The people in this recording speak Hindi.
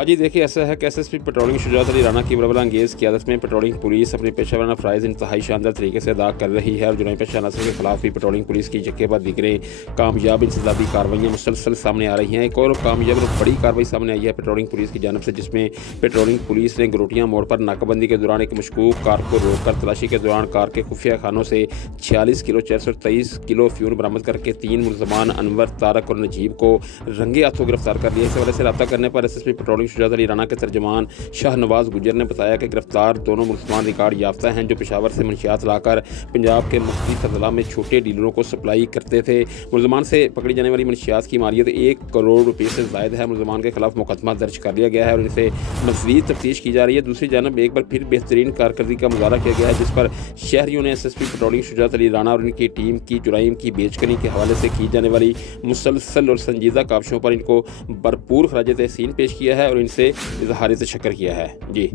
आज ही देखिए, ऐसा है कि एसएसपी पेट्रोलिंग शुजात अली राना की बरबला अंगेज़ क़यादत में पेट्रोलिंग पुलिस अपनी पेशेवराना फ़राइज़ इंतहाई शानदार तरीके से अदा कर रही है और जुर्म पेशा अनासर के खिलाफ भी पेट्रोलिंग पुलिस की यके बाद दीगरें कामयाब इंसदादी कार्रवाइयाँ मुसलसल सामने आ रही हैं। एक और कामयाब और बड़ी कार्रवाई सामने आई है पेट्रोलिंग पुलिस की जानब से, जिसमें पेट्रोलिंग पुलिस ने गरोटियाँ मोड़ पर नाकाबंदी के दौरान एक मशकूक कार को रोककर तलाशी के दौरान कार के खुफिया खानों से 46 किलो 423 किलो फ्यूल बरामद करके 3 मुलजमान अनवर, तारक और नजीब को रंगे हाथों गिरफ्तार कर लिया। इस हवाले से रब्ता करने पर एसएसपी पेट्रोलिंग शुजात अली राना के तर्जमान शाहनवाज गुजर ने बताया कि गिरफ्तार दोनों मुसलमान रिकॉर्ड याफ्ता हैं, जो पेशावर से मंशियात लाकर पंजाब के मुख्तलिफ अजला में छोटे डीलरों को सप्लाई करते थे। मुलजमान से पकड़ी जाने वाली मंशियात की मालियत 1 करोड़ रुपये से ज़ायद है। मुलजमान के खिलाफ मुकदमा दर्ज कर लिया गया है और इनसे मज़ीद तफ्तीश की जा रही है। दूसरी जानब एक बार फिर बेहतरीन कारकर्दगी का मुजाहरा किया गया है, जिस पर शहरियों ने एसएसपी पेट्रोलिंग शुजात अली राना और इनकी टीम की जुराइम की बेचकनी के हवाले से की जाने वाली मुसलसल और संजीदा काविशों पर इनको भरपूर खराज तहसीन पेश किया है और इनसे इजहार तशक्कुर किया है। जी।